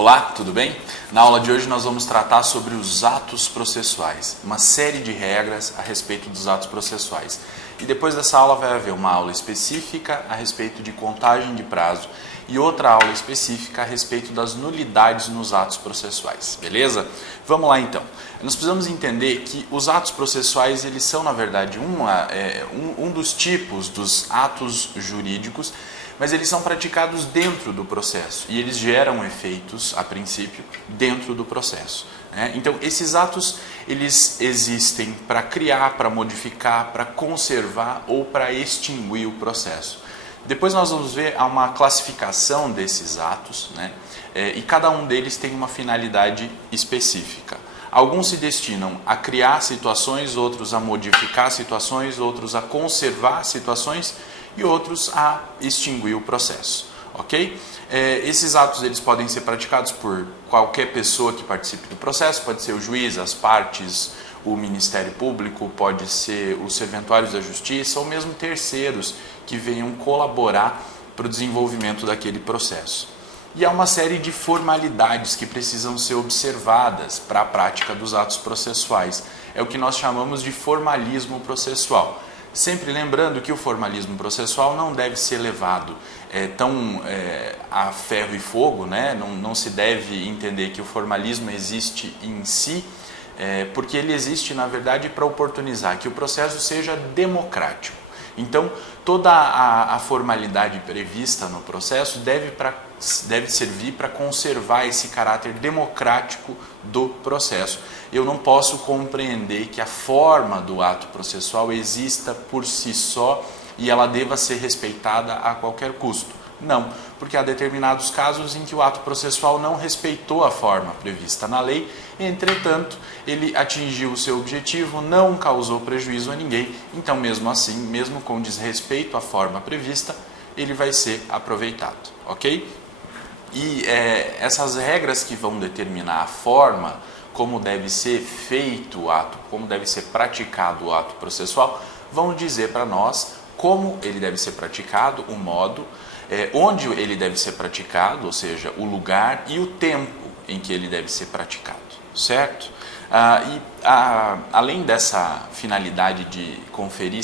Olá, tudo bem? Na aula de hoje nós vamos tratar sobre os atos processuais, uma série de regras a respeito dos atos processuais. E depois dessa aula vai haver uma aula específica a respeito de contagem de prazo e outra aula específica a respeito das nulidades nos atos processuais, beleza? Vamos lá então. Nós precisamos entender que os atos processuais eles são na verdade um dos tipos dos atos jurídicos, mas eles são praticados dentro do processo e eles geram efeitos, a princípio, dentro do processo. Então, esses atos eles existem para criar, para modificar, para conservar ou para extinguir o processo. Depois nós vamos ver uma classificação desses atos, e cada um deles tem uma finalidade específica. Alguns se destinam a criar situações, outros a modificar situações, outros a conservar situações e outros a extinguir o processo, ok? Esses atos eles podem ser praticados por qualquer pessoa que participe do processo, pode ser o juiz, as partes, o Ministério Público, pode ser os serventuários da Justiça ou mesmo terceiros que venham colaborar para o desenvolvimento daquele processo. E há uma série de formalidades que precisam ser observadas para a prática dos atos processuais. É o que nós chamamos de formalismo processual. Sempre lembrando que o formalismo processual não deve ser levado a ferro e fogo, não se deve entender que o formalismo existe em si, porque ele existe, na verdade, para oportunizar que o processo seja democrático. Então, toda a formalidade prevista no processo deve servir para conservar esse caráter democrático do processo. Eu não posso compreender que a forma do ato processual exista por si só e ela deva ser respeitada a qualquer custo. Não, porque há determinados casos em que o ato processual não respeitou a forma prevista na lei, entretanto, ele atingiu o seu objetivo, não causou prejuízo a ninguém, então mesmo assim, mesmo com desrespeito à forma prevista, ele vai ser aproveitado, ok? E essas regras que vão determinar a forma, como deve ser feito o ato, como deve ser praticado o ato processual, vão dizer para nós como ele deve ser praticado, o modo, onde ele deve ser praticado, ou seja, o lugar e o tempo em que ele deve ser praticado, certo? Além dessa finalidade de conferir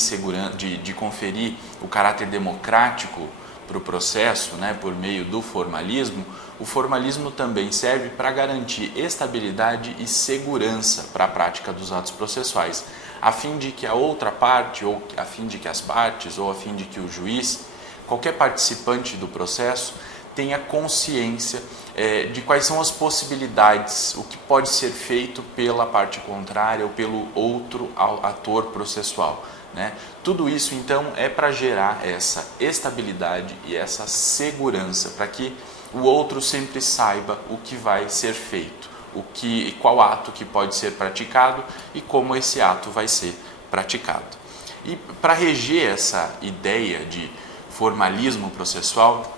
de conferir o caráter democrático para o processo, por meio do formalismo, o formalismo também serve para garantir estabilidade e segurança para a prática dos atos processuais, a fim de que a outra parte, ou a fim de que as partes, ou a fim de que o juiz, qualquer participante do processo, tenha consciência de quais são as possibilidades, o que pode ser feito pela parte contrária ou pelo outro ator processual. Tudo isso, então, é para gerar essa estabilidade e essa segurança, para que o outro sempre saiba o que vai ser feito, qual ato que pode ser praticado e como esse ato vai ser praticado. E para reger essa ideia de formalismo processual,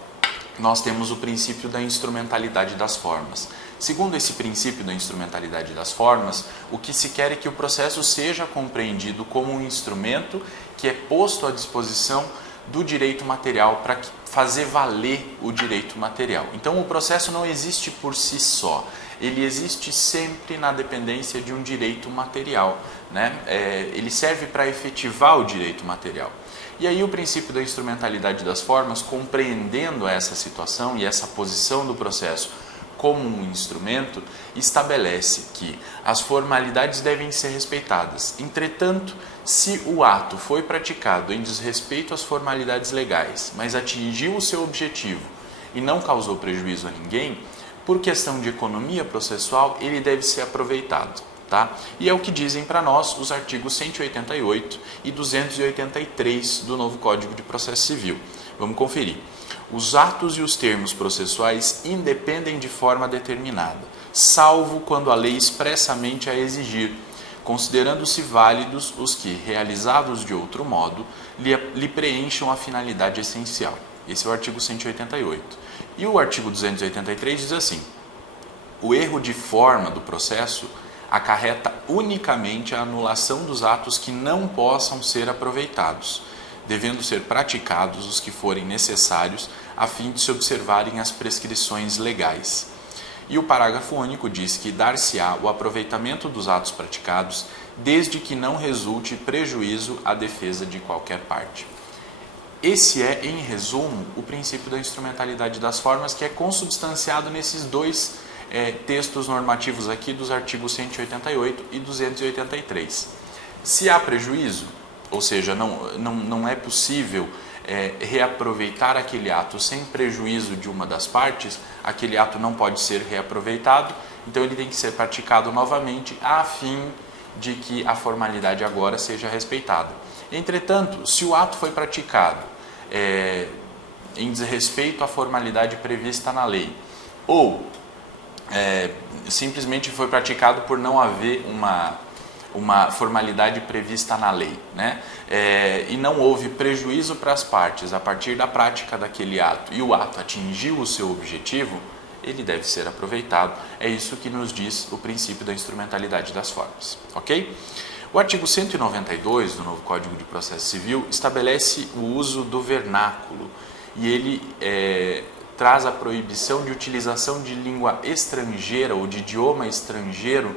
nós temos o princípio da instrumentalidade das formas. Segundo esse princípio da instrumentalidade das formas, o que se quer é que o processo seja compreendido como um instrumento que é posto à disposição do direito material para fazer valer o direito material. Então, o processo não existe por si só, ele existe sempre na dependência de um direito material. Ele serve para efetivar o direito material. E aí o princípio da instrumentalidade das formas, compreendendo essa situação e essa posição do processo como um instrumento, estabelece que as formalidades devem ser respeitadas. Entretanto, se o ato foi praticado em desrespeito às formalidades legais, mas atingiu o seu objetivo e não causou prejuízo a ninguém, por questão de economia processual, ele deve ser aproveitado. E é o que dizem para nós os artigos 188 e 283 do novo Código de Processo Civil. Vamos conferir. Os atos e os termos processuais independem de forma determinada, salvo quando a lei expressamente a exigir, considerando-se válidos os que, realizados de outro modo, lhe preencham a finalidade essencial. Esse é o artigo 188. E o artigo 283 diz assim: o erro de forma do processo acarreta unicamente a anulação dos atos que não possam ser aproveitados, devendo ser praticados os que forem necessários a fim de se observarem as prescrições legais. E o parágrafo único diz que dar-se-á o aproveitamento dos atos praticados desde que não resulte prejuízo à defesa de qualquer parte. Esse é, em resumo, o princípio da instrumentalidade das formas, que é consubstanciado nesses dois textos normativos aqui dos artigos 188 e 283. Se há prejuízo, ou seja, não é possível reaproveitar aquele ato sem prejuízo de uma das partes, aquele ato não pode ser reaproveitado, então ele tem que ser praticado novamente a fim de que a formalidade agora seja respeitada. Entretanto, se o ato foi praticado em desrespeito à formalidade prevista na lei, ou simplesmente foi praticado por não haver uma formalidade prevista na lei, né? E não houve prejuízo para as partes a partir da prática daquele ato e o ato atingiu o seu objetivo, ele deve ser aproveitado. É isso que nos diz o princípio da instrumentalidade das formas, ok? O artigo 192 do novo Código de Processo Civil estabelece o uso do vernáculo e ele traz a proibição de utilização de língua estrangeira ou de idioma estrangeiro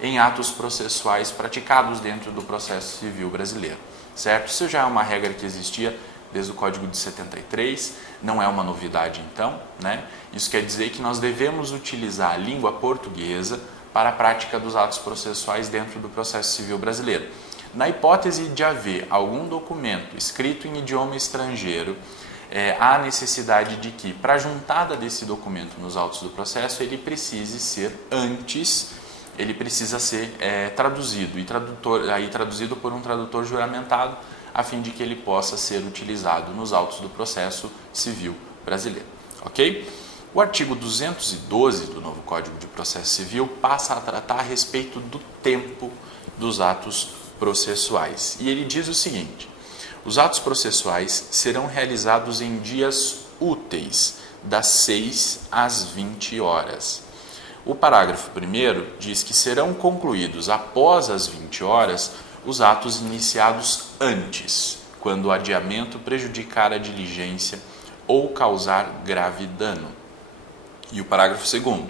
em atos processuais praticados dentro do processo civil brasileiro, certo? Isso já é uma regra que existia desde o Código de 73, não é uma novidade então, né? Isso quer dizer que nós devemos utilizar a língua portuguesa para a prática dos atos processuais dentro do processo civil brasileiro. Na hipótese de haver algum documento escrito em idioma estrangeiro, há necessidade de que, para a juntada desse documento nos autos do processo, ele precise ser ele precisa ser traduzido, e traduzido por um tradutor juramentado, a fim de que ele possa ser utilizado nos autos do processo civil brasileiro. Ok? O artigo 212 do novo Código de Processo Civil passa a tratar a respeito do tempo dos atos processuais. E ele diz o seguinte: os atos processuais serão realizados em dias úteis, das 6 às 20 horas. O parágrafo 1º diz que serão concluídos após as 20 horas os atos iniciados antes, quando o adiamento prejudicar a diligência ou causar grave dano. E o parágrafo 2º,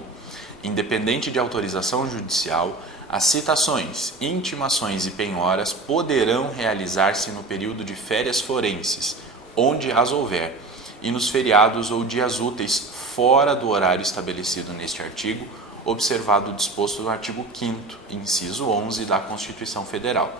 independente de autorização judicial, as citações, intimações e penhoras poderão realizar-se no período de férias forenses, onde as houver, e nos feriados ou dias úteis fora do horário estabelecido neste artigo, observado o disposto no artigo 5º, inciso 11 da Constituição Federal.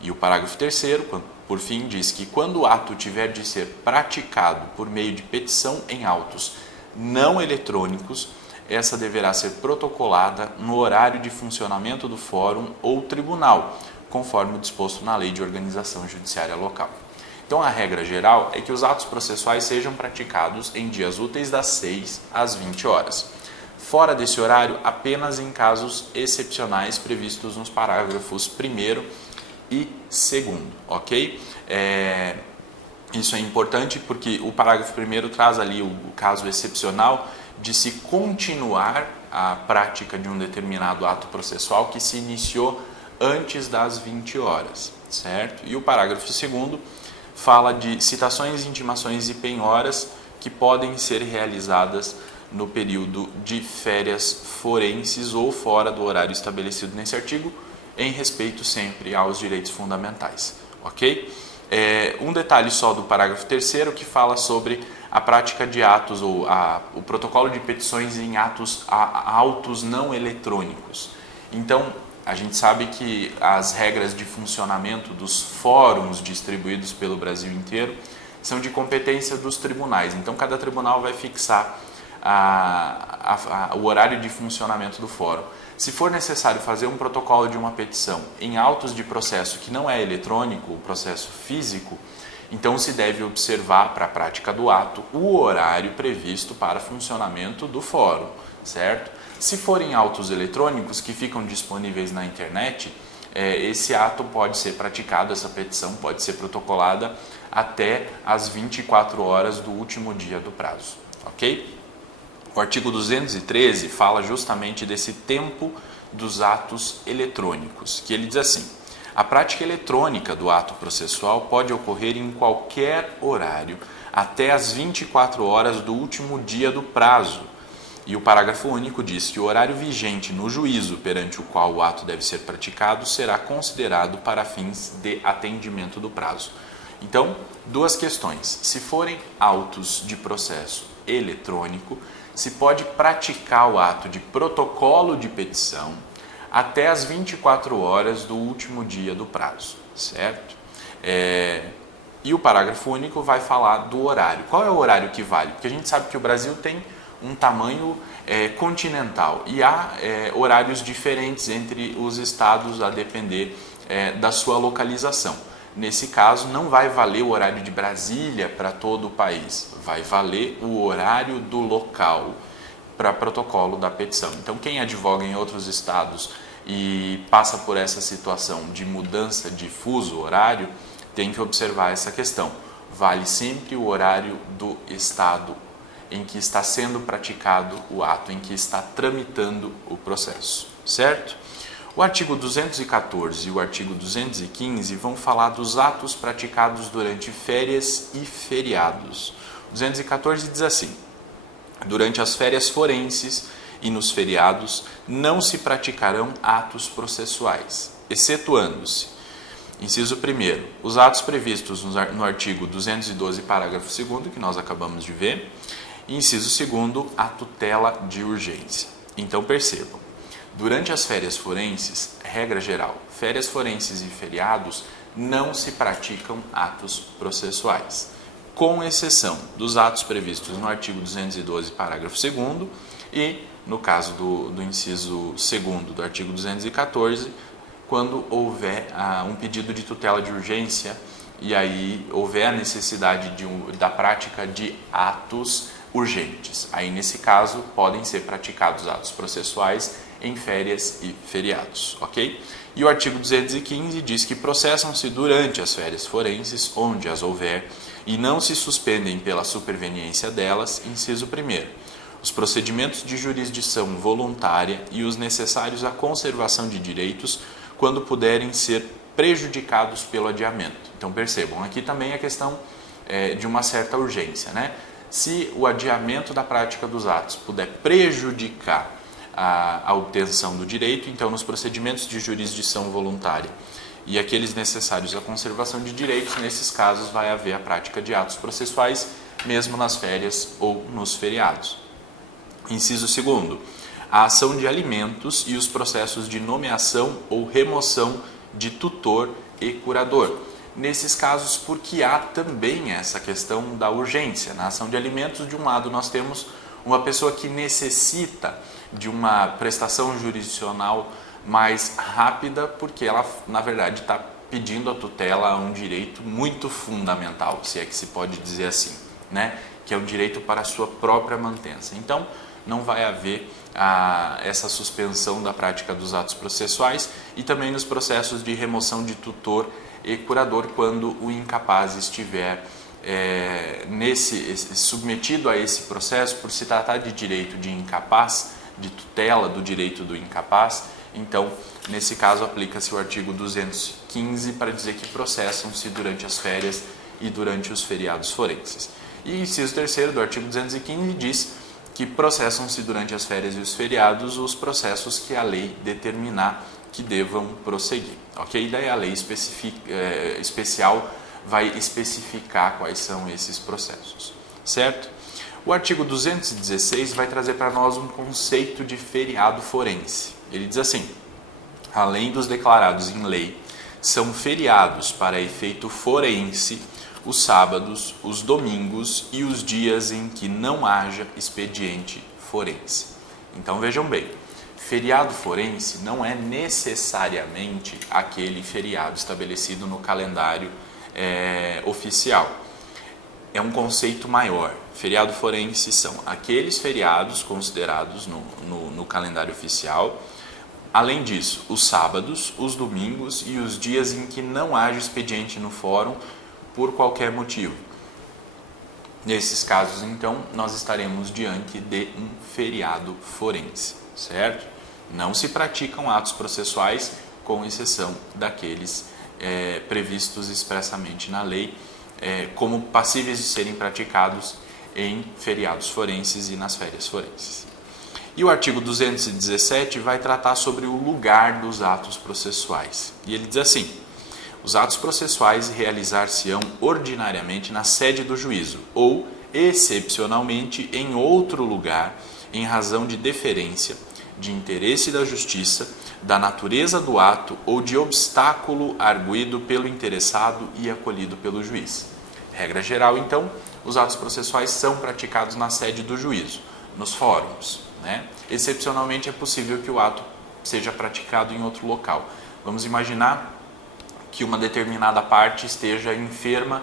E o parágrafo 3º, por fim, diz que quando o ato tiver de ser praticado por meio de petição em autos não eletrônicos, essa deverá ser protocolada no horário de funcionamento do fórum ou tribunal, conforme o disposto na Lei de Organização Judiciária Local. Então, a regra geral é que os atos processuais sejam praticados em dias úteis das 6 às 20 horas. Fora desse horário, apenas em casos excepcionais previstos nos parágrafos 1º e 2º, ok? Isso é importante porque o parágrafo 1º traz ali o caso excepcional de se continuar a prática de um determinado ato processual que se iniciou antes das 20 horas, certo? E o parágrafo 2º fala de citações, intimações e penhoras que podem ser realizadas no período de férias forenses ou fora do horário estabelecido nesse artigo, em respeito sempre aos direitos fundamentais, ok? Um detalhe só do parágrafo 3º que fala sobre a prática de atos ou o protocolo de petições em autos não eletrônicos. Então, a gente sabe que as regras de funcionamento dos fóruns distribuídos pelo Brasil inteiro são de competência dos tribunais. Então, cada tribunal vai fixar o horário de funcionamento do fórum. Se for necessário fazer um protocolo de uma petição em autos de processo que não é eletrônico, o processo físico, então se deve observar para a prática do ato o horário previsto para funcionamento do fórum, certo? Se forem autos eletrônicos que ficam disponíveis na internet, esse ato pode ser praticado, essa petição pode ser protocolada até as 24 horas do último dia do prazo, ok? O artigo 213 fala justamente desse tempo dos atos eletrônicos, que ele diz assim: a prática eletrônica do ato processual pode ocorrer em qualquer horário, até as 24 horas do último dia do prazo, E o parágrafo único diz que o horário vigente no juízo perante o qual o ato deve ser praticado será considerado para fins de atendimento do prazo. Então, duas questões. Se forem autos de processo eletrônico, se pode praticar o ato de protocolo de petição até as 24 horas do último dia do prazo, certo? E o parágrafo único vai falar do horário. Qual é o horário que vale? Porque a gente sabe que o Brasil tem um tamanho continental e há horários diferentes entre os estados a depender da sua localização. Nesse caso, não vai valer o horário de Brasília para todo o país, vai valer o horário do local para protocolo da petição. Então, quem advoga em outros estados e passa por essa situação de mudança de fuso horário, tem que observar essa questão. Vale sempre o horário do estado em que está sendo praticado o ato, em que está tramitando o processo, certo? O artigo 214 e o artigo 215 vão falar dos atos praticados durante férias e feriados. 214 diz assim: durante as férias forenses e nos feriados não se praticarão atos processuais, excetuando-se: inciso 1º, os atos previstos no artigo 212, parágrafo 2º, que nós acabamos de ver. Inciso 2º, a tutela de urgência. Então percebam, durante as férias forenses, regra geral, férias forenses e feriados não se praticam atos processuais, com exceção dos atos previstos no artigo 212, parágrafo 2º e, no caso do inciso 2º do artigo 214, quando houver um pedido de tutela de urgência e aí houver a necessidade da prática de atos urgentes. Aí, nesse caso, podem ser praticados atos processuais em férias e feriados, ok? E o artigo 215 diz que processam-se durante as férias forenses, onde as houver, e não se suspendem pela superveniência delas, inciso 1º, os procedimentos de jurisdição voluntária e os necessários à conservação de direitos quando puderem ser prejudicados pelo adiamento. Então percebam, aqui também a questão de uma certa urgência, né? Se o adiamento da prática dos atos puder prejudicar a obtenção do direito, então nos procedimentos de jurisdição voluntária e aqueles necessários à conservação de direitos, nesses casos vai haver a prática de atos processuais, mesmo nas férias ou nos feriados. Inciso 2º, a ação de alimentos e os processos de nomeação ou remoção de tutor e curador. Nesses casos, porque há também essa questão da urgência. Na ação de alimentos, de um lado, nós temos uma pessoa que necessita de uma prestação jurisdicional mais rápida, porque ela, na verdade, está pedindo a tutela a um direito muito fundamental, se é que se pode dizer assim, né? Que é o direito para a sua própria mantença. Então, não vai haver essa suspensão da prática dos atos processuais e também nos processos de remoção de tutor e curador, quando o incapaz estiver submetido a esse processo, por se tratar de direito de incapaz, de tutela do direito do incapaz. Então, nesse caso, aplica-se o artigo 215 para dizer que processam-se durante as férias e durante os feriados forenses. E inciso 3º do artigo 215 diz que processam-se durante as férias e os feriados os processos que a lei determinar que devam prosseguir, ok? Daí a lei especial vai especificar quais são esses processos, certo? O artigo 216 vai trazer para nós um conceito de feriado forense. Ele diz assim: além dos declarados em lei, são feriados para efeito forense os sábados, os domingos e os dias em que não haja expediente forense. Então vejam bem, feriado forense não é necessariamente aquele feriado estabelecido no calendário oficial. É um conceito maior. Feriado forense são aqueles feriados considerados no calendário oficial. Além disso, os sábados, os domingos e os dias em que não haja expediente no fórum por qualquer motivo. Nesses casos, então, nós estaremos diante de um feriado forense, certo? Não se praticam atos processuais, com exceção daqueles previstos expressamente na lei, como passíveis de serem praticados em feriados forenses e nas férias forenses. E o artigo 217 vai tratar sobre o lugar dos atos processuais. E ele diz assim: os atos processuais realizar-se-ão ordinariamente na sede do juízo ou, excepcionalmente, em outro lugar, em razão de deferência, de interesse da justiça, da natureza do ato ou de obstáculo arguido pelo interessado e acolhido pelo juiz. Regra geral, então, os atos processuais são praticados na sede do juízo, nos fóruns, né? Excepcionalmente, é possível que o ato seja praticado em outro local. Vamos imaginar que uma determinada parte esteja enferma,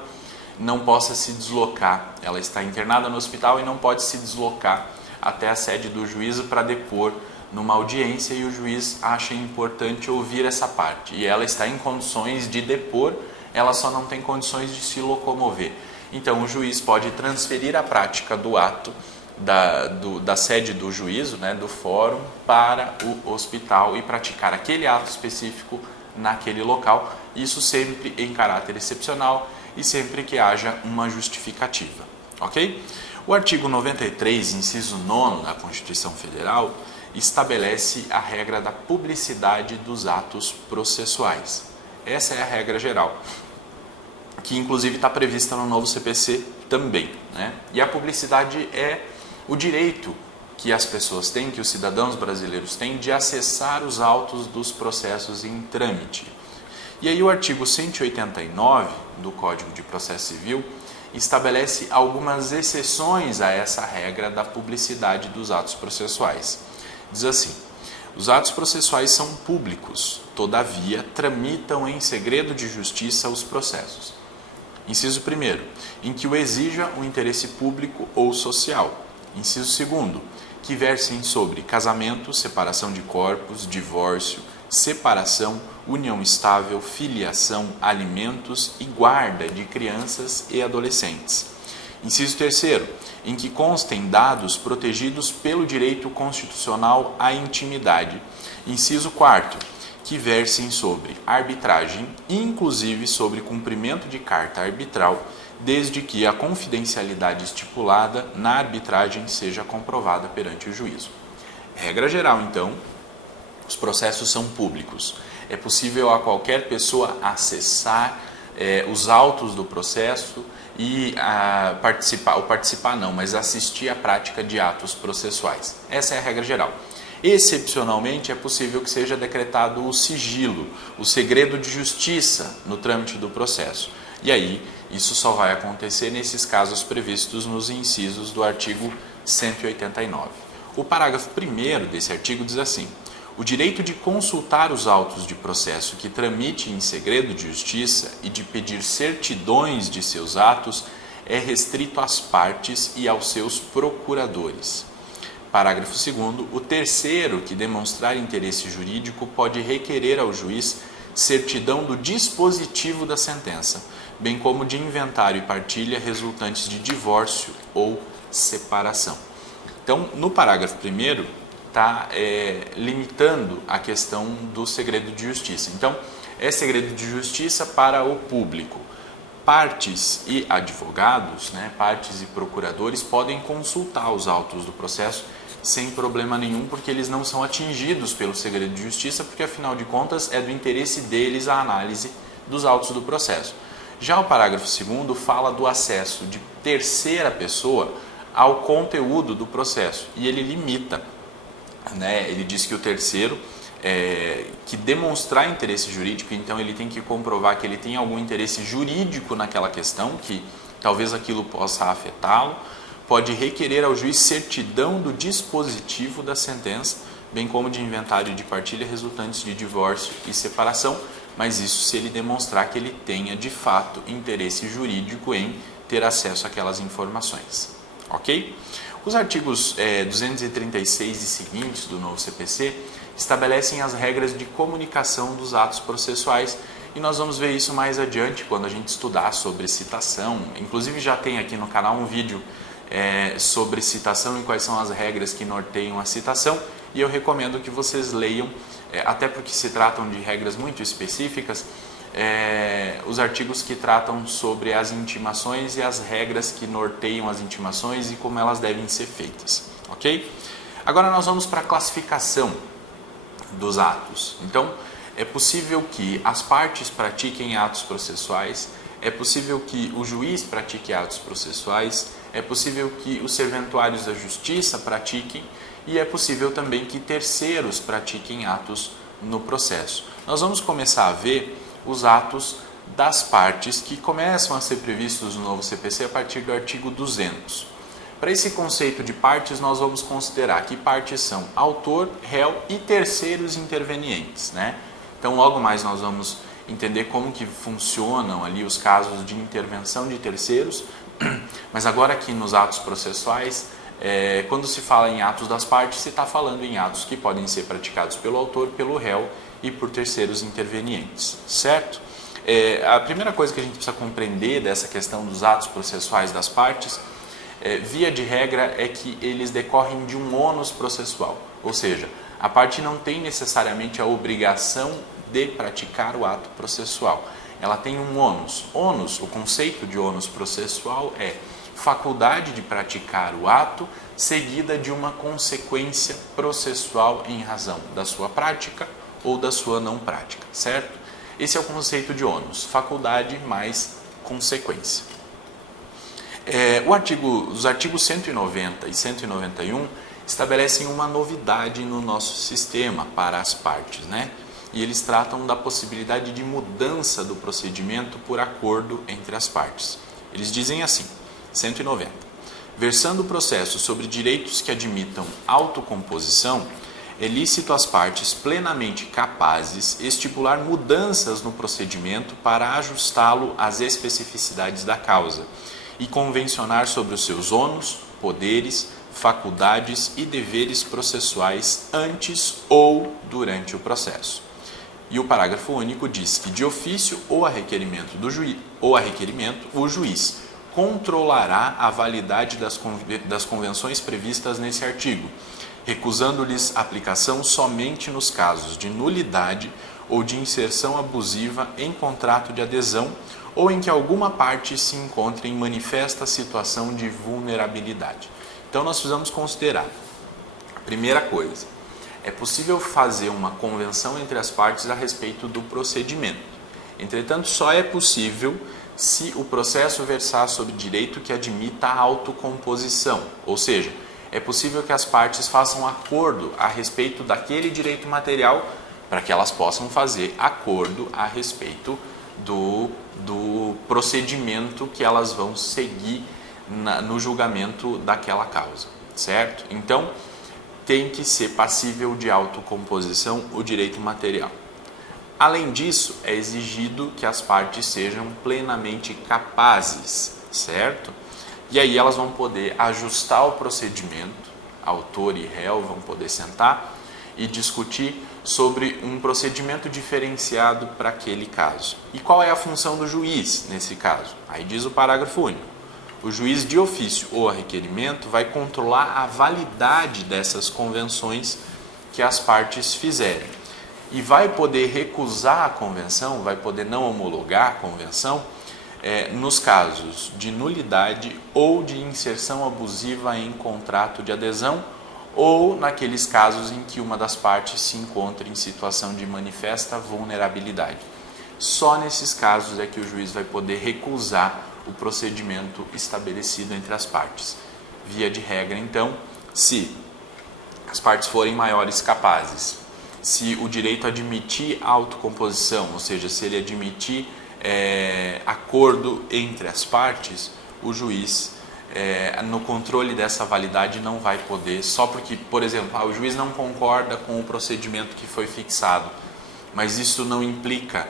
não possa se deslocar. Ela está internada no hospital e não pode se deslocar até a sede do juízo para depor numa audiência, e o juiz acha importante ouvir essa parte. E ela está em condições de depor, ela só não tem condições de se locomover. Então o juiz pode transferir a prática do ato da sede do juízo, né, do fórum, para o hospital e praticar aquele ato específico naquele local, isso sempre em caráter excepcional e sempre que haja uma justificativa, ok? O artigo 93, inciso 9 da Constituição Federal, estabelece a regra da publicidade dos atos processuais. Essa é a regra geral, que inclusive está prevista no novo CPC também, né? E a publicidade é o direito que as pessoas têm, que os cidadãos brasileiros têm, de acessar os autos dos processos em trâmite. E aí o artigo 189 do Código de Processo Civil estabelece algumas exceções a essa regra da publicidade dos atos processuais. Diz assim: os atos processuais são públicos, todavia tramitam em segredo de justiça os processos. Inciso 1º, em que o exija um interesse público ou social. Inciso 2º, que versem sobre casamento, separação de corpos, divórcio, separação, união estável, filiação, alimentos e guarda de crianças e adolescentes. Inciso 3º, em que constem dados protegidos pelo direito constitucional à intimidade. Inciso 4º, que versem sobre arbitragem, inclusive sobre cumprimento de carta arbitral, desde que a confidencialidade estipulada na arbitragem seja comprovada perante o juízo. Regra geral, então, os processos são públicos. É possível a qualquer pessoa acessar os autos do processo e mas assistir à prática de atos processuais. Essa é a regra geral. Excepcionalmente, é possível que seja decretado o sigilo, o segredo de justiça no trâmite do processo. E aí, isso só vai acontecer nesses casos previstos nos incisos do artigo 189. O parágrafo 1º desse artigo diz assim: o direito de consultar os autos de processo que tramite em segredo de justiça e de pedir certidões de seus atos é restrito às partes e aos seus procuradores. Parágrafo 2º, o terceiro que demonstrar interesse jurídico pode requerer ao juiz certidão do dispositivo da sentença, bem como de inventário e partilha resultantes de divórcio ou separação. Então, no parágrafo 1º, está limitando a questão do segredo de justiça. Então, é segredo de justiça para o público. Partes e advogados, partes e procuradores podem consultar os autos do processo sem problema nenhum, porque eles não são atingidos pelo segredo de justiça, porque afinal de contas é do interesse deles a análise dos autos do processo. Já o parágrafo 2º fala do acesso de terceira pessoa ao conteúdo do processo, e ele limita, ele diz que o terceiro que demonstrar interesse jurídico, então ele tem que comprovar que ele tem algum interesse jurídico naquela questão, que talvez aquilo possa afetá-lo, pode requerer ao juiz certidão do dispositivo da sentença, bem como de inventário de partilha resultantes de divórcio e separação, mas isso se ele demonstrar que ele tenha de fato interesse jurídico em ter acesso àquelas informações, ok? Os artigos 236 e seguintes do novo CPC estabelecem as regras de comunicação dos atos processuais, e nós vamos ver isso mais adiante quando a gente estudar sobre citação. Inclusive já tem aqui no canal um vídeo sobre citação e quais são as regras que norteiam a citação, e eu recomendo que vocês leiam, até porque se tratam de regras muito específicas, os artigos que tratam sobre as intimações e as regras que norteiam as intimações e como elas devem ser feitas, ok? Agora nós vamos para a classificação dos atos. Então, é possível que as partes pratiquem atos processuais, é possível que o juiz pratique atos processuais, é possível que os serventuários da justiça pratiquem e é possível também que terceiros pratiquem atos no processo. Nós vamos começar a ver os atos das partes que começam a ser previstos no novo CPC a partir do artigo 200. Para esse conceito de partes, nós vamos considerar que partes são autor, réu e terceiros intervenientes, né? Então, logo mais nós vamos entender como que funcionam ali os casos de intervenção de terceiros, mas agora aqui nos atos processuais, quando se fala em atos das partes, se está falando em atos que podem ser praticados pelo autor, pelo réu e por terceiros intervenientes, certo? A primeira coisa que a gente precisa compreender dessa questão dos atos processuais das partes, via de regra, é que eles decorrem de um ônus processual, ou seja, a parte não tem necessariamente a obrigação de praticar o ato processual. Ela tem um ônus. Ônus, o conceito de ônus processual é faculdade de praticar o ato seguida de uma consequência processual em razão da sua prática ou da sua não prática, certo? Esse é o conceito de ônus, faculdade mais consequência. Os artigos 190 e 191 estabelecem uma novidade no nosso sistema para as partes, né? E eles tratam da possibilidade de mudança do procedimento por acordo entre as partes. Eles dizem assim, 190. Versando o processo sobre direitos que admitam autocomposição, é lícito às partes plenamente capazes estipular mudanças no procedimento para ajustá-lo às especificidades da causa e convencionar sobre os seus ônus, poderes, faculdades e deveres processuais antes ou durante o processo. E o parágrafo único diz que, de ofício ou a requerimento, o juiz controlará a validade das convenções previstas nesse artigo, recusando-lhes aplicação somente nos casos de nulidade ou de inserção abusiva em contrato de adesão ou em que alguma parte se encontre em manifesta situação de vulnerabilidade. Então, nós precisamos considerar, a primeira coisa, é possível fazer uma convenção entre as partes a respeito do procedimento. Entretanto, só é possível se o processo versar sobre direito que admita a autocomposição, ou seja, é possível que as partes façam acordo a respeito daquele direito material para que elas possam fazer acordo a respeito do procedimento que elas vão seguir no julgamento daquela causa, certo? Então, tem que ser passível de autocomposição o direito material. Além disso, é exigido que as partes sejam plenamente capazes, certo? E aí elas vão poder ajustar o procedimento, autor e réu vão poder sentar e discutir sobre um procedimento diferenciado para aquele caso. E qual é a função do juiz nesse caso? Aí diz o parágrafo único. O juiz de ofício ou a requerimento vai controlar a validade dessas convenções que as partes fizerem. E vai poder recusar a convenção, vai poder não homologar a convenção, nos casos de nulidade ou de inserção abusiva em contrato de adesão ou naqueles casos em que uma das partes se encontra em situação de manifesta vulnerabilidade. Só nesses casos é que o juiz vai poder recusar o procedimento estabelecido entre as partes. Via de regra, então, se as partes forem maiores capazes, se o direito admitir autocomposição, ou seja, se ele admitir acordo entre as partes, o juiz, no controle dessa validade, não vai poder, só porque, por exemplo, o juiz não concorda com o procedimento que foi fixado, mas isso não implica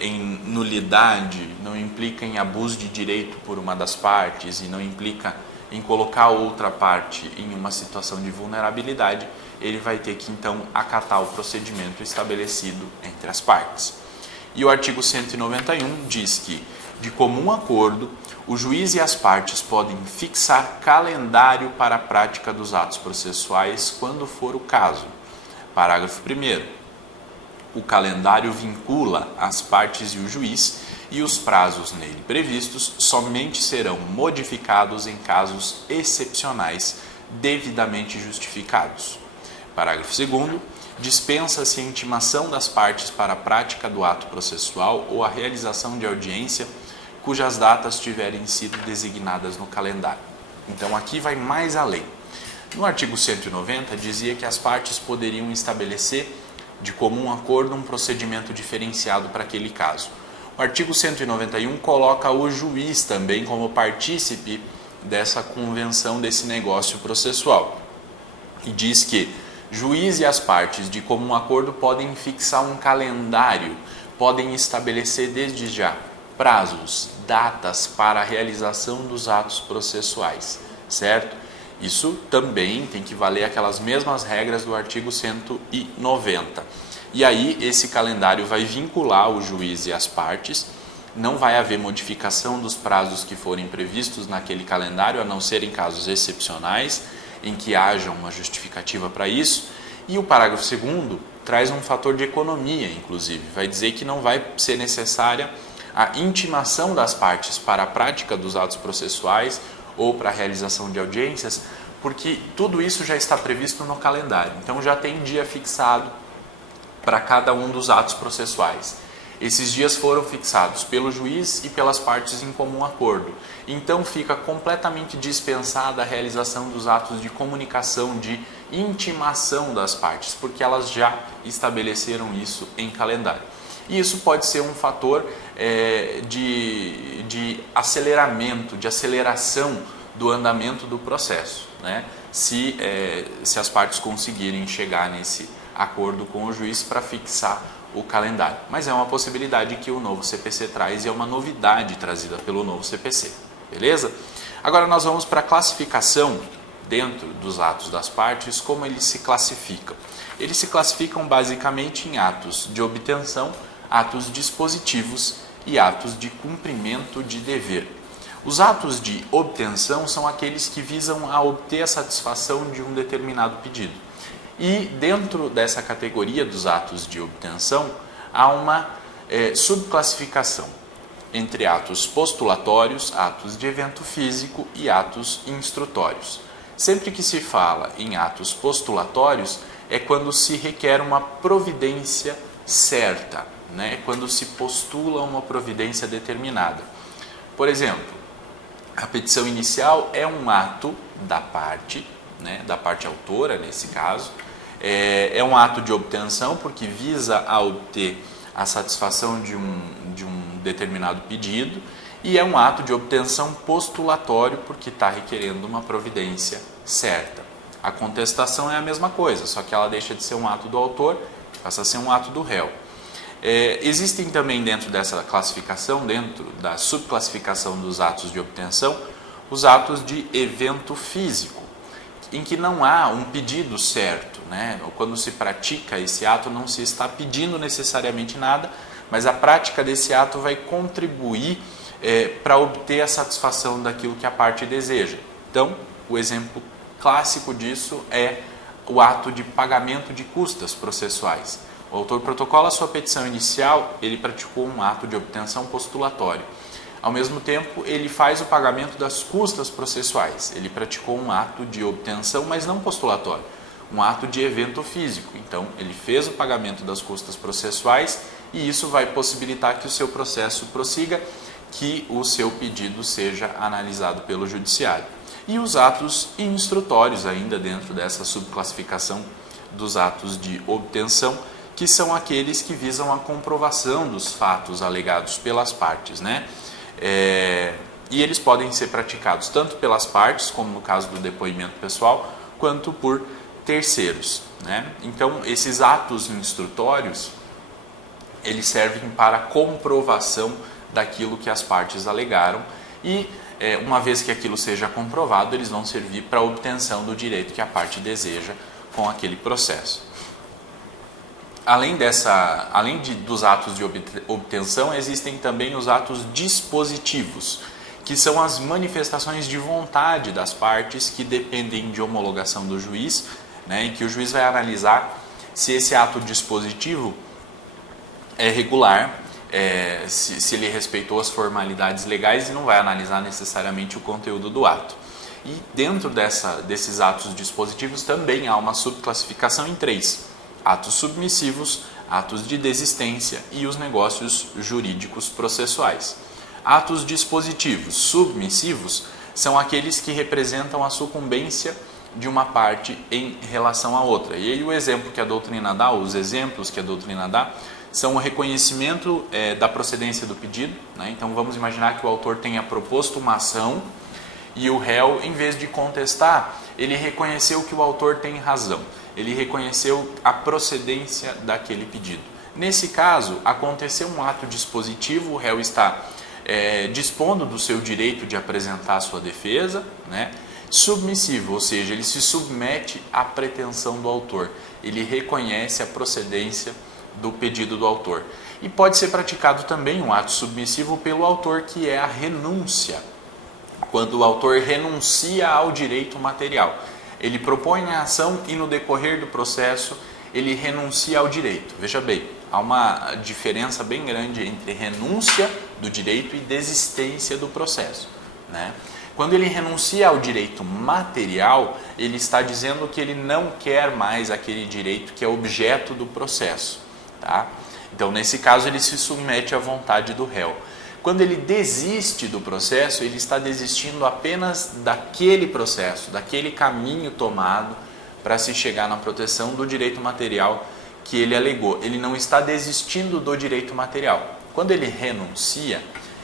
em nulidade, não implica em abuso de direito por uma das partes e não implica em colocar outra parte em uma situação de vulnerabilidade, ele vai ter que então acatar o procedimento estabelecido entre as partes. E o artigo 191 diz que, de comum acordo, o juiz e as partes podem fixar calendário para a prática dos atos processuais quando for o caso. Parágrafo 1º. O calendário vincula as partes e o juiz e os prazos nele previstos somente serão modificados em casos excepcionais devidamente justificados. Parágrafo 2º. Dispensa-se a intimação das partes para a prática do ato processual ou a realização de audiência cujas datas tiverem sido designadas no calendário. Então aqui vai mais além. No artigo 190 dizia que as partes poderiam estabelecer de comum acordo um procedimento diferenciado para aquele caso. O artigo 191 coloca o juiz também como partícipe dessa convenção, desse negócio processual. E diz que juiz e as partes de comum acordo podem fixar um calendário, podem estabelecer desde já prazos, datas para a realização dos atos processuais, certo? Isso também tem que valer aquelas mesmas regras do artigo 190. E aí esse calendário vai vincular o juiz e as partes, não vai haver modificação dos prazos que forem previstos naquele calendário, a não ser em casos excepcionais, em que haja uma justificativa para isso. E o parágrafo 2º traz um fator de economia, inclusive. Vai dizer que não vai ser necessária a intimação das partes para a prática dos atos processuais ou para a realização de audiências, porque tudo isso já está previsto no calendário. Então já tem dia fixado para cada um dos atos processuais. Esses dias foram fixados pelo juiz e pelas partes em comum acordo. Então fica completamente dispensada a realização dos atos de comunicação, de intimação das partes, porque elas já estabeleceram isso em calendário. E isso pode ser um fator de aceleramento, de aceleração do andamento do processo, né? Se as partes conseguirem chegar nesse acordo com o juiz para fixar o calendário. Mas é uma possibilidade que o novo CPC traz e é uma novidade trazida pelo novo CPC. Beleza? Agora nós vamos para a classificação dentro dos atos das partes, como eles se classificam. Eles se classificam basicamente em atos de obtenção, atos dispositivos e atos de cumprimento de dever. Os atos de obtenção são aqueles que visam a obter a satisfação de um determinado pedido. E dentro dessa categoria dos atos de obtenção, há uma subclassificação entre atos postulatórios, atos de evento físico e atos instrutórios. Sempre que se fala em atos postulatórios, é quando se requer uma providência certa, né? Quando se postula uma providência determinada. Por exemplo, a petição inicial é um ato da parte, né? Da parte autora, nesse caso. É um ato de obtenção porque visa a obter a satisfação de um determinado pedido, e é um ato de obtenção postulatório porque está requerendo uma providência certa. A contestação é a mesma coisa, só que ela deixa de ser um ato do autor, passa a ser um ato do réu. Existem também dentro dessa classificação, dentro da subclassificação dos atos de obtenção, os atos de evento físico, em que não há um pedido certo, né? Quando se pratica esse ato, não se está pedindo necessariamente nada, mas a prática desse ato vai contribuir para obter a satisfação daquilo que a parte deseja. Então, o exemplo clássico disso é o ato de pagamento de custas processuais. O autor protocola a sua petição inicial, ele praticou um ato de obtenção postulatório. Ao mesmo tempo, ele faz o pagamento das custas processuais. Ele praticou um ato de obtenção, mas não postulatório, um ato de evento físico. Então, ele fez o pagamento das custas processuais e isso vai possibilitar que o seu processo prossiga, que o seu pedido seja analisado pelo judiciário. E os atos instrutórios, ainda dentro dessa subclassificação dos atos de obtenção, que são aqueles que visam a comprovação dos fatos alegados pelas partes, né? E eles podem ser praticados tanto pelas partes, como no caso do depoimento pessoal, quanto por terceiros, né? Então, esses atos instrutórios, eles servem para a comprovação daquilo que as partes alegaram e, uma vez que aquilo seja comprovado, eles vão servir para a obtenção do direito que a parte deseja com aquele processo. Além dos atos de obtenção, existem também os atos dispositivos, que são as manifestações de vontade das partes que dependem de homologação do juiz, né, em que o juiz vai analisar se esse ato dispositivo é regular, se ele respeitou as formalidades legais, e não vai analisar necessariamente o conteúdo do ato. E dentro desses atos dispositivos também há uma subclassificação em 3: atos submissivos, atos de desistência e os negócios jurídicos processuais. Atos dispositivos submissivos são aqueles que representam a sucumbência de uma parte em relação à outra. E aí o exemplo que a doutrina dá, os exemplos que a doutrina dá, são o reconhecimento da procedência do pedido, né? Então vamos imaginar que o autor tenha proposto uma ação e o réu, em vez de contestar, ele reconheceu que o autor tem razão, ele reconheceu a procedência daquele pedido. Nesse caso, aconteceu um ato dispositivo, o réu está dispondo do seu direito de apresentar a sua defesa, né? Submissivo, ou seja, ele se submete à pretensão do autor, ele reconhece a procedência do pedido do autor. E pode ser praticado também um ato submissivo pelo autor, que é a renúncia, quando o autor renuncia ao direito material. Ele propõe a ação e no decorrer do processo ele renuncia ao direito. Veja bem, há uma diferença bem grande entre renúncia do direito e desistência do processo, né? Quando ele renuncia ao direito material, ele está dizendo que ele não quer mais aquele direito que é objeto do processo, tá? Então, nesse caso, ele se submete à vontade do réu. Quando ele desiste do processo, ele está desistindo apenas daquele processo, daquele caminho tomado para se chegar na proteção do direito material que ele alegou. Ele não está desistindo do direito material. Quando ele renuncia,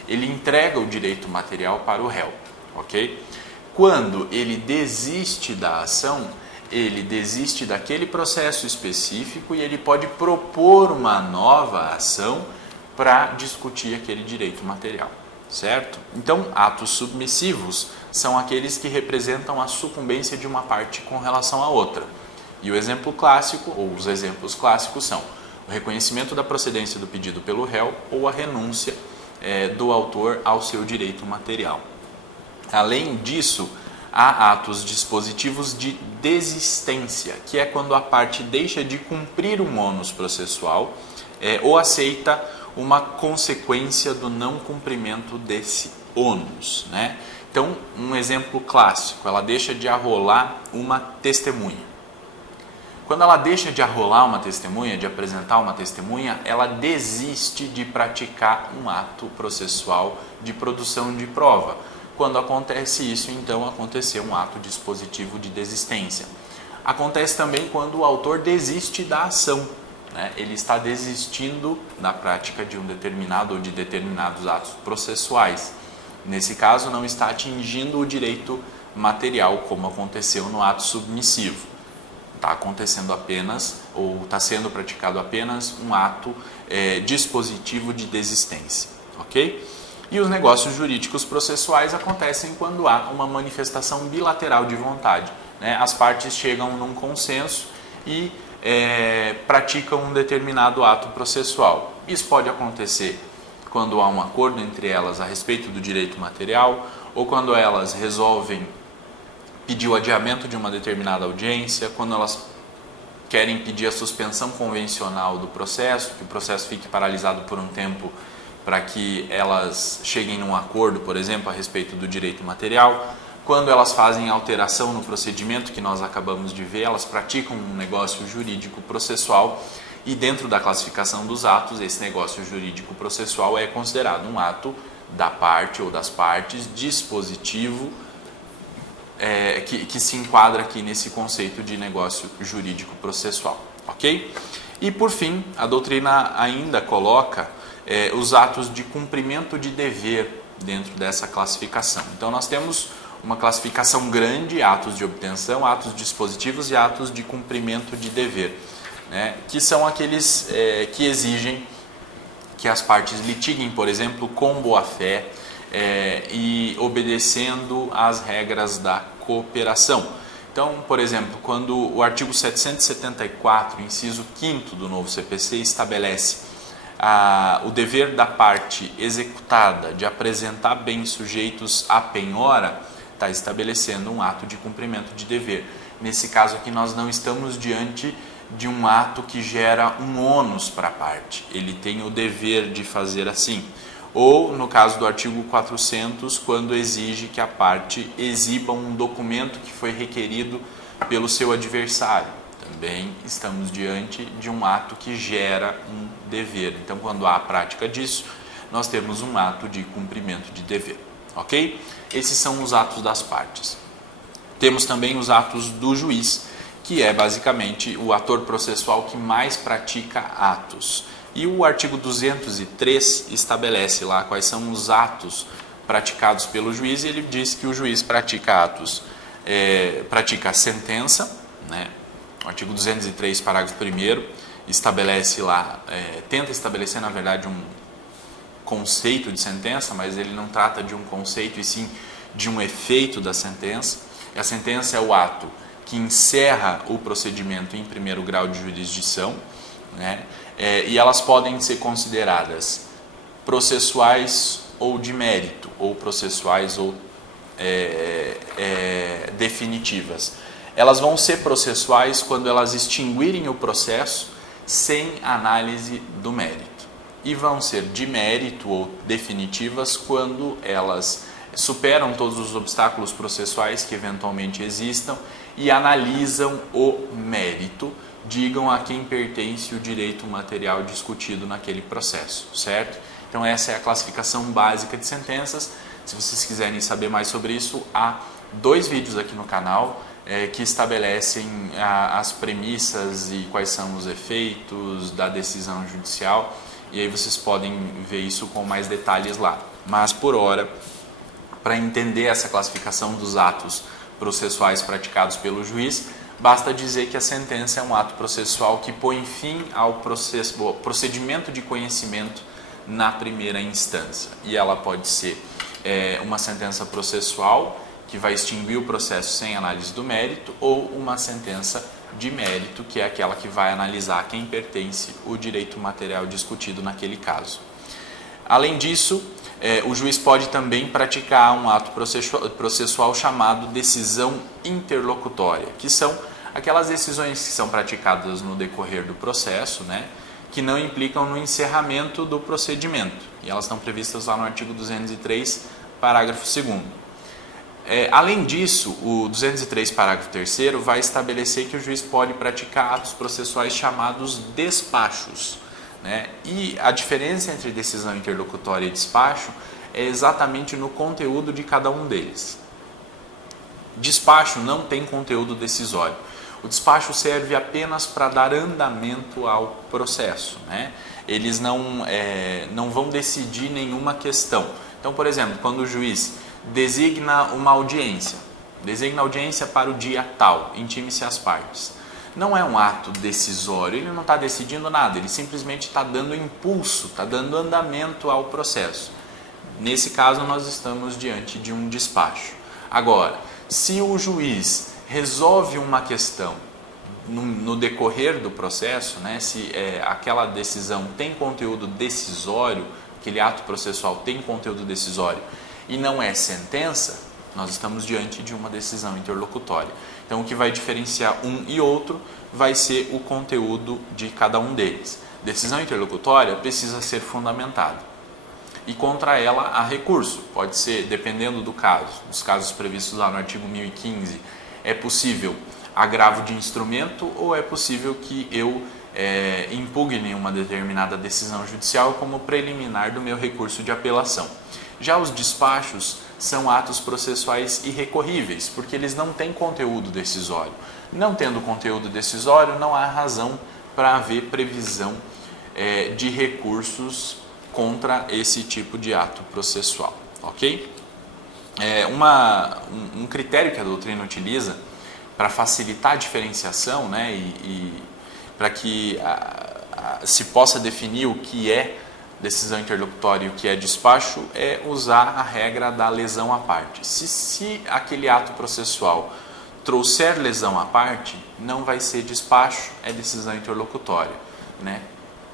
ele entrega o direito material para o réu, ok? Quando ele desiste da ação, ele desiste daquele processo específico e ele pode propor uma nova ação para discutir aquele direito material, certo? Então, atos submissivos são aqueles que representam a sucumbência de uma parte com relação à outra. E o exemplo clássico, ou os exemplos clássicos são o reconhecimento da procedência do pedido pelo réu ou a renúncia do autor ao seu direito material. Além disso, há atos dispositivos de desistência, que é quando a parte deixa de cumprir um ônus processual ou aceita uma consequência do não cumprimento desse ônus, né? Então, um exemplo clássico, ela deixa de arrolar uma testemunha. Quando ela deixa de arrolar uma testemunha, de apresentar uma testemunha, ela desiste de praticar um ato processual de produção de prova. Quando acontece isso, então aconteceu um ato dispositivo de desistência. Acontece também quando o autor desiste da ação, né? Ele está desistindo da prática de um determinado ou de determinados atos processuais. Nesse caso, não está atingindo o direito material, como aconteceu no ato submissivo. Está acontecendo apenas, ou está sendo praticado apenas, um ato dispositivo de desistência, ok? E os negócios jurídicos processuais acontecem quando há uma manifestação bilateral de vontade, né? As partes chegam num consenso e praticam um determinado ato processual. Isso pode acontecer quando há um acordo entre elas a respeito do direito material, ou quando elas resolvem pedir o adiamento de uma determinada audiência, quando elas querem pedir a suspensão convencional do processo, que o processo fique paralisado por um tempo para que elas cheguem num acordo, por exemplo, a respeito do direito material. Quando elas fazem alteração no procedimento que nós acabamos de ver, elas praticam um negócio jurídico processual e dentro da classificação dos atos, esse negócio jurídico processual é considerado um ato da parte ou das partes dispositivo que se enquadra aqui nesse conceito de negócio jurídico processual, ok? E por fim, a doutrina ainda coloca os atos de cumprimento de dever dentro dessa classificação. Então nós temos uma classificação grande, atos de obtenção, atos dispositivos e atos de cumprimento de dever, né? Que são aqueles que exigem que as partes litiguem, por exemplo, com boa-fé e obedecendo às regras da cooperação. Então, por exemplo, quando o artigo 774, inciso 5º do novo CPC estabelece o dever da parte executada de apresentar bens sujeitos à penhora, está estabelecendo um ato de cumprimento de dever. Nesse caso aqui, nós não estamos diante de um ato que gera um ônus para a parte. Ele tem o dever de fazer assim. ou, no caso do artigo 400, quando exige que a parte exiba um documento que foi requerido pelo seu adversário. Também estamos diante de um ato que gera um dever. Então, quando há a prática disso, nós temos um ato de cumprimento de dever. Ok? Esses são os atos das partes. Temos também os atos do juiz, que é basicamente o ator processual que mais pratica atos. E o artigo 203 estabelece lá quais são os atos praticados pelo juiz, e ele diz que o juiz pratica atos, pratica a sentença, né? O artigo 203, parágrafo 1º, estabelece lá, tenta estabelecer, na verdade, um conceito de sentença, mas ele não trata de um conceito, e sim de um efeito da sentença. A sentença é o ato que encerra o procedimento em primeiro grau de jurisdição, né? E elas podem ser consideradas processuais ou de mérito, ou processuais ou definitivas. Elas vão ser processuais quando elas extinguirem o processo sem análise do mérito. E vão ser de mérito ou definitivas quando elas superam todos os obstáculos processuais que eventualmente existam e analisam o mérito, digam a quem pertence o direito material discutido naquele processo, certo? Então essa é a classificação básica de sentenças. Se vocês quiserem saber mais sobre isso, há 2 vídeos aqui no canal que estabelecem as premissas e quais são os efeitos da decisão judicial, e aí vocês podem ver isso com mais detalhes lá. Mas por hora, para entender essa classificação dos atos processuais praticados pelo juiz, basta dizer que a sentença é um ato processual que põe fim ao procedimento de conhecimento na primeira instância. E ela pode ser uma sentença processual que vai extinguir o processo sem análise do mérito, ou uma sentença de mérito, que é aquela que vai analisar a quem pertence o direito material discutido naquele caso. Além disso, o juiz pode também praticar um ato processual chamado decisão interlocutória, que são aquelas decisões que são praticadas no decorrer do processo, né, que não implicam no encerramento do procedimento. E elas estão previstas lá no artigo 203, parágrafo 2º. Além disso, o 203, parágrafo 3º, vai estabelecer que o juiz pode praticar atos processuais chamados despachos, né? E a diferença entre decisão interlocutória e despacho é exatamente no conteúdo de cada um deles. Despacho não tem conteúdo decisório. O despacho serve apenas para dar andamento ao processo, né? Eles não vão decidir nenhuma questão. Então, por exemplo, quando o juiz designa uma audiência, designa audiência para o dia tal, intime-se as partes. Não é um ato decisório, ele não está decidindo nada, ele simplesmente está dando impulso, está dando andamento ao processo. Nesse caso, nós estamos diante de um despacho. Agora, se o juiz resolve uma questão no decorrer do processo, né, se aquela decisão tem conteúdo decisório, aquele ato processual tem conteúdo decisório e não é sentença, nós estamos diante de uma decisão interlocutória. Então, o que vai diferenciar um e outro vai ser o conteúdo de cada um deles. Decisão interlocutória precisa ser fundamentada. E contra ela há recurso. Pode ser, dependendo do caso, dos casos previstos lá no artigo 1015, é possível agravo de instrumento ou é possível que eu impugne uma determinada decisão judicial como preliminar do meu recurso de apelação. Já os despachos são atos processuais irrecorríveis, porque eles não têm conteúdo decisório. Não tendo conteúdo decisório, não há razão para haver previsão de recursos contra esse tipo de ato processual, ok? Um critério que a doutrina utiliza para facilitar a diferenciação, né, e para que se possa definir o que é decisão interlocutória e o que é despacho, é usar a regra da lesão à parte. Se aquele ato processual trouxer lesão à parte, não vai ser despacho, é decisão interlocutória, né?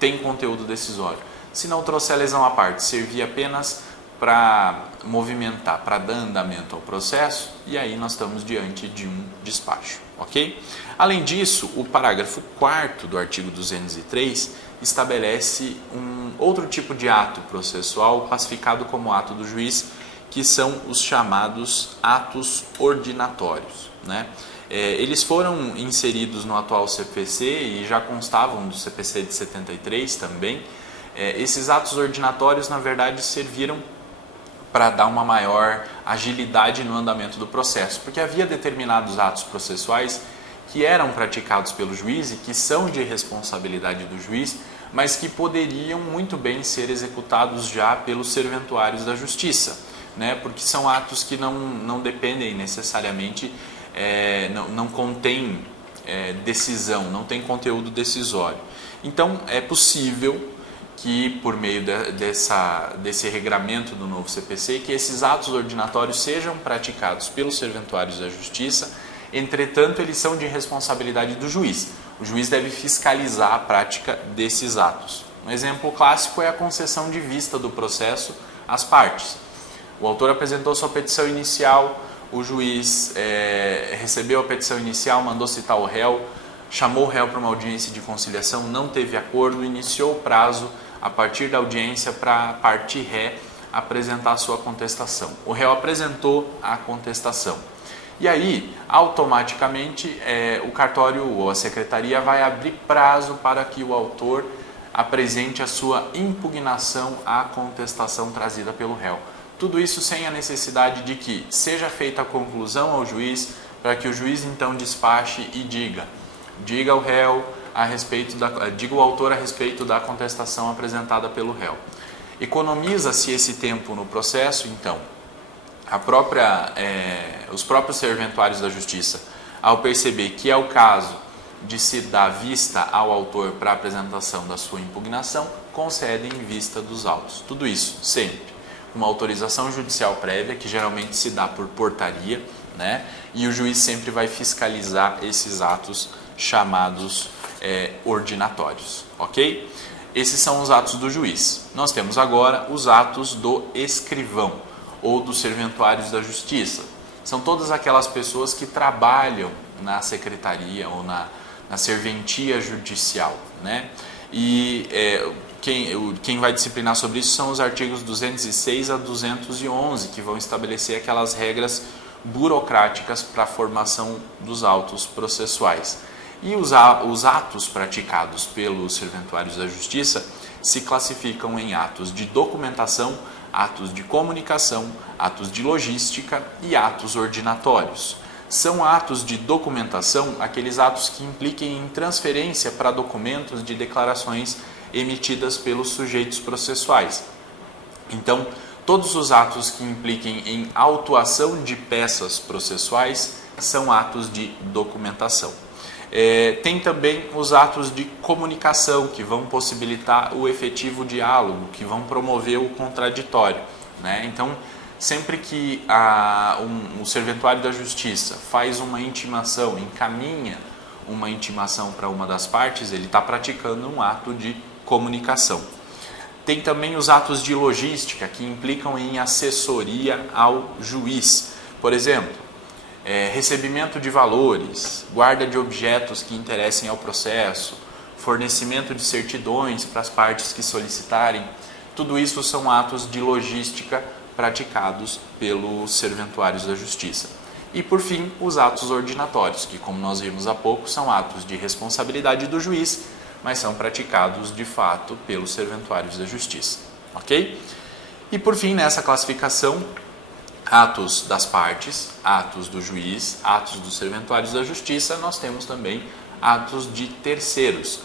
Tem conteúdo decisório. Se não trouxer lesão à parte, servir apenas para movimentar, para dar andamento ao processo, e aí nós estamos diante de um despacho, ok? Além disso, o parágrafo 4º do artigo 203 estabelece um outro tipo de ato processual classificado como ato do juiz, que são os chamados atos ordinatórios, né? Eles foram inseridos no atual CPC e já constavam do CPC de 73 também. Esses atos ordinatórios, na verdade, serviram para dar uma maior agilidade no andamento do processo, porque havia determinados atos processuais que eram praticados pelo juiz e que são de responsabilidade do juiz, mas que poderiam muito bem ser executados já pelos serventuários da justiça, né? Porque são atos que não dependem necessariamente, não contém decisão, não tem conteúdo decisório. Então é possível que por meio desse regramento do novo CPC, que esses atos ordinatórios sejam praticados pelos serventuários da justiça. Entretanto, eles são de responsabilidade do juiz. O juiz deve fiscalizar a prática desses atos. Um exemplo clássico é a concessão de vista do processo às partes. O autor apresentou sua petição inicial, o juiz recebeu a petição inicial, mandou citar o réu, chamou o réu para uma audiência de conciliação, não teve acordo, iniciou o prazo a partir da audiência para a parte ré apresentar sua contestação. O réu apresentou a contestação. E aí, automaticamente, o cartório ou a secretaria vai abrir prazo para que o autor apresente a sua impugnação à contestação trazida pelo réu. Tudo isso sem a necessidade de que seja feita a conclusão ao juiz, para que o juiz então despache e diga ao réu diga o autor a respeito da contestação apresentada pelo réu. Economiza-se esse tempo no processo, então, os próprios serventuários da justiça, ao perceber que é o caso de se dar vista ao autor para a apresentação da sua impugnação, concedem vista dos autos. Tudo isso sempre com uma autorização judicial prévia, que geralmente se dá por portaria, né? E o juiz sempre vai fiscalizar esses atos chamados ordinatórios, ok? Esses são os atos do juiz. Nós temos agora os atos do escrivão ou dos serventuários da justiça. São todas aquelas pessoas que trabalham na secretaria ou na serventia judicial, né? E quem vai disciplinar sobre isso são os artigos 206 a 211, que vão estabelecer aquelas regras burocráticas para a formação dos autos processuais. E os atos praticados pelos serventuários da justiça se classificam em atos de documentação, atos de comunicação, atos de logística e atos ordinatórios. São atos de documentação aqueles atos que impliquem em transferência para documentos de declarações emitidas pelos sujeitos processuais. Então, todos os atos que impliquem em autuação de peças processuais são atos de documentação. Tem também os atos de comunicação, que vão possibilitar o efetivo diálogo, que vão promover o contraditório, né? Então, sempre que o serventuário da justiça faz uma intimação, encaminha uma intimação para uma das partes, ele está praticando um ato de comunicação. Tem também os atos de logística, que implicam em assessoria ao juiz. Por exemplo, recebimento de valores, guarda de objetos que interessem ao processo, fornecimento de certidões para as partes que solicitarem. Tudo isso são atos de logística praticados pelos serventuários da justiça. E, por fim, os atos ordinatórios, que, como nós vimos há pouco, são atos de responsabilidade do juiz, mas são praticados, de fato, pelos serventuários da justiça. Ok? E, por fim, nessa classificação, atos das partes, atos do juiz, atos dos serventuários da justiça, nós temos também atos de terceiros.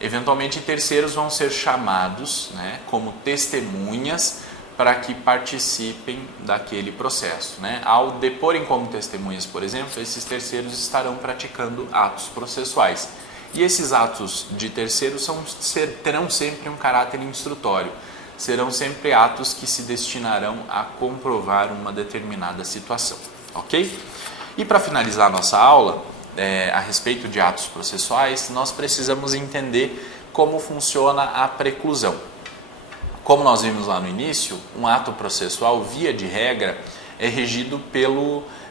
Eventualmente, terceiros vão ser chamados, né, como testemunhas para que participem daquele processo, né? Ao deporem como testemunhas, por exemplo, esses terceiros estarão praticando atos processuais. E esses atos de terceiros terão sempre um caráter instrutório. Serão sempre atos que se destinarão a comprovar uma determinada situação, ok? E para finalizar a nossa aula, a respeito de atos processuais, nós precisamos entender como funciona a preclusão. Como nós vimos lá no início, um ato processual, via de regra, é regido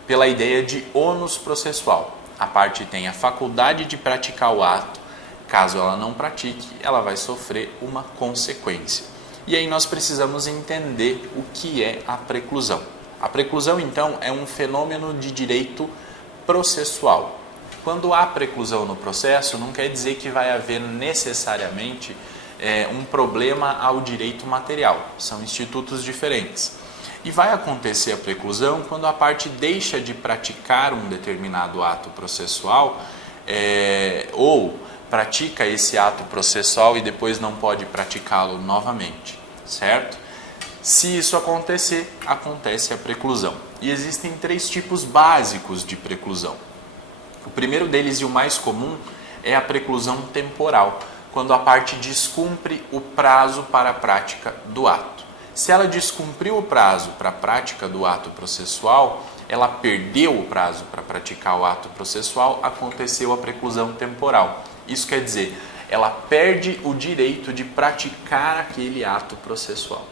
pela ideia de ônus processual. A parte tem a faculdade de praticar o ato, Caso ela não pratique, ela vai sofrer uma consequência. E aí nós precisamos entender o que é a preclusão. A preclusão, então, é um fenômeno de direito processual. Quando há preclusão no processo, não quer dizer que vai haver necessariamente um problema ao direito material. São institutos diferentes. E vai acontecer a preclusão quando a parte deixa de praticar um determinado ato processual ou pratica esse ato processual e depois não pode praticá-lo novamente, certo? Se isso acontecer, acontece a preclusão. E existem 3 tipos básicos de preclusão. O primeiro deles e o mais comum é a preclusão temporal, quando a parte descumpre o prazo para a prática do ato. Se ela descumpriu o prazo para a prática do ato processual, ela perdeu o prazo para praticar o ato processual, aconteceu a preclusão temporal. Isso quer dizer, ela perde o direito de praticar aquele ato processual,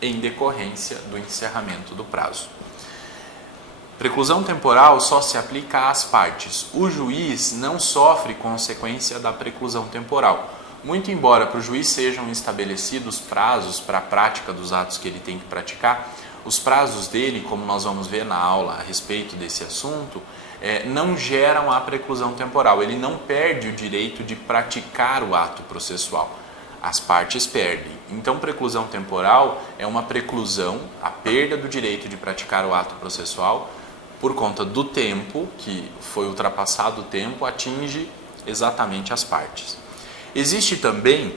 em decorrência do encerramento do prazo. Preclusão temporal só se aplica às partes. O juiz não sofre consequência da preclusão temporal. Muito embora para o juiz sejam estabelecidos prazos para a prática dos atos que ele tem que praticar, os prazos dele, como nós vamos ver na aula a respeito desse assunto, não geram a preclusão temporal. Ele não perde o direito de praticar o ato processual. As partes perdem. Então, preclusão temporal é uma preclusão, a perda do direito de praticar o ato processual por conta do tempo, que foi ultrapassado o tempo, atinge exatamente as partes. Existe também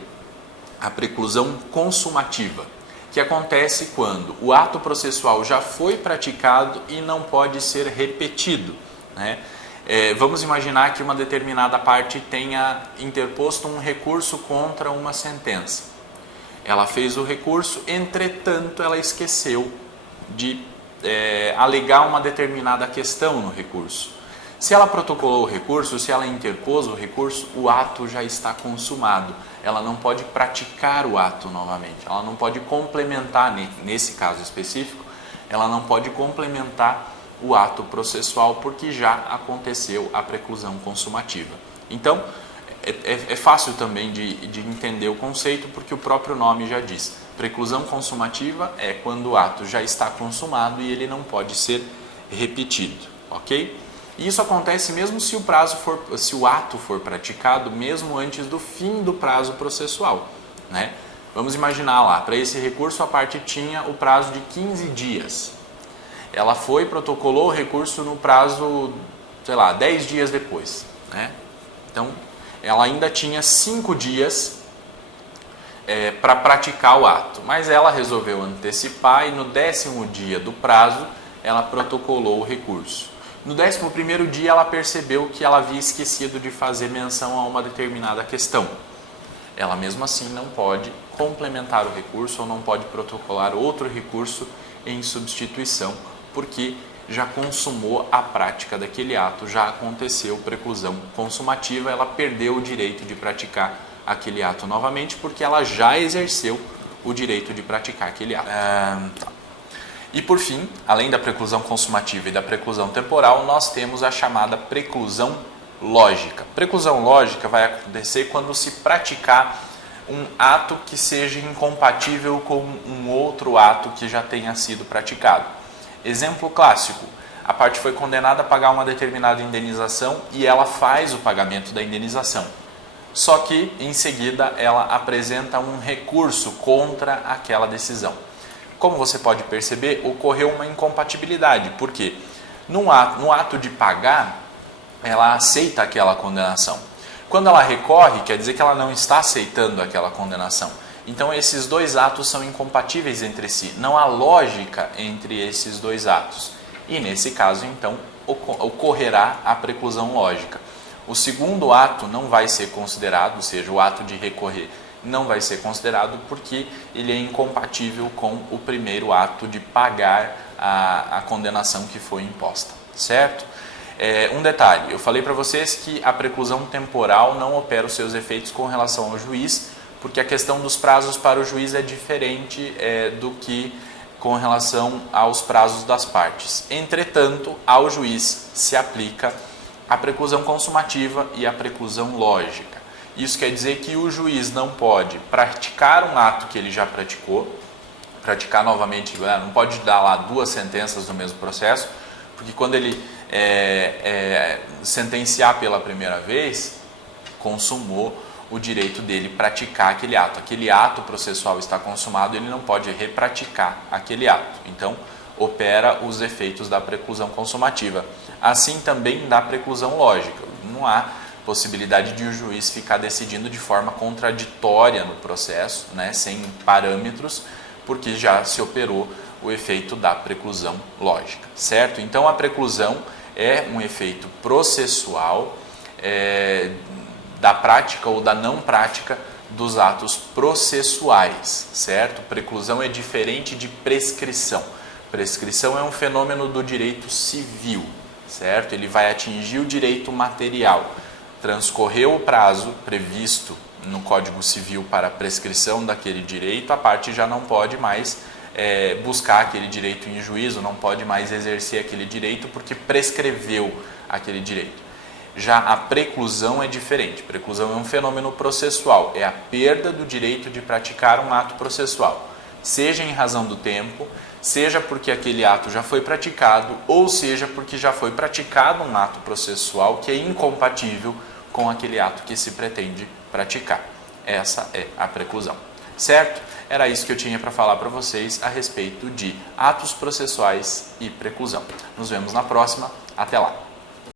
a preclusão consumativa, que acontece quando o ato processual já foi praticado e não pode ser repetido, né? Vamos imaginar que uma determinada parte tenha interposto um recurso contra uma sentença. Ela fez o recurso, entretanto ela esqueceu de alegar uma determinada questão no recurso. Se ela protocolou o recurso, se ela interpôs o recurso, o ato já está consumado. Ela não pode praticar o ato novamente, ela não pode complementar, nesse caso específico, ela não pode complementar o ato processual porque já aconteceu a preclusão consumativa. Então, é fácil também de entender o conceito porque o próprio nome já diz. Preclusão consumativa é quando o ato já está consumado e ele não pode ser repetido, ok? E isso acontece mesmo se o ato for praticado mesmo antes do fim do prazo processual, né? Vamos imaginar lá, para esse recurso a parte tinha o prazo de 15 dias. Ela protocolou o recurso no prazo, 10 dias depois, né? Então, ela ainda tinha 5 dias para praticar o ato, mas ela resolveu antecipar e no 10º dia do prazo ela protocolou o recurso. No 11º dia ela percebeu que ela havia esquecido de fazer menção a uma determinada questão. Ela mesmo assim não pode complementar o recurso ou não pode protocolar outro recurso em substituição, porque já consumou a prática daquele ato, já aconteceu preclusão consumativa, ela perdeu o direito de praticar aquele ato novamente, porque ela já exerceu o direito de praticar aquele ato. E por fim, além da preclusão consumativa e da preclusão temporal, nós temos a chamada preclusão lógica. Preclusão lógica vai acontecer quando se praticar um ato que seja incompatível com um outro ato que já tenha sido praticado. Exemplo clássico, a parte foi condenada a pagar uma determinada indenização e ela faz o pagamento da indenização. Só que, em seguida, ela apresenta um recurso contra aquela decisão. Como você pode perceber, ocorreu uma incompatibilidade, porque no ato de pagar, ela aceita aquela condenação. Quando ela recorre, quer dizer que ela não está aceitando aquela condenação. Então, esses dois atos são incompatíveis entre si. Não há lógica entre esses dois atos. E, nesse caso, então, ocorrerá a preclusão lógica. O segundo ato não vai ser considerado, ou seja, o ato de recorrer não vai ser considerado porque ele é incompatível com o primeiro ato de pagar a condenação que foi imposta, certo? Um detalhe, eu falei para vocês que a preclusão temporal não opera os seus efeitos com relação ao juiz, porque a questão dos prazos para o juiz é diferente do que com relação aos prazos das partes. Entretanto, ao juiz se aplica a preclusão consumativa e a preclusão lógica. Isso quer dizer que o juiz não pode praticar um ato que ele já praticou, praticar novamente, não pode dar lá 2 sentenças no mesmo processo, porque quando ele sentenciar pela primeira vez, consumou o direito dele praticar aquele ato. Aquele ato processual está consumado, ele não pode repraticar aquele ato. Então, opera os efeitos da preclusão consumativa. Assim também da preclusão lógica. Não há possibilidade de o juiz ficar decidindo de forma contraditória no processo, né, sem parâmetros, porque já se operou o efeito da preclusão lógica, certo? Então, a preclusão é um efeito processual da prática ou da não prática dos atos processuais, certo? Preclusão é diferente de prescrição. Prescrição é um fenômeno do direito civil, certo? Ele vai atingir o direito material. Transcorreu o prazo previsto no Código Civil para a prescrição daquele direito, a parte já não pode mais buscar aquele direito em juízo, não pode mais exercer aquele direito porque prescreveu aquele direito. Já a preclusão é diferente. Preclusão é um fenômeno processual, é a perda do direito de praticar um ato processual, seja em razão do tempo, seja porque aquele ato já foi praticado, ou seja porque já foi praticado um ato processual que é incompatível com aquele ato que se pretende praticar. Essa é a preclusão. Certo? Era isso que eu tinha para falar para vocês a respeito de atos processuais e preclusão. Nos vemos na próxima. Até lá!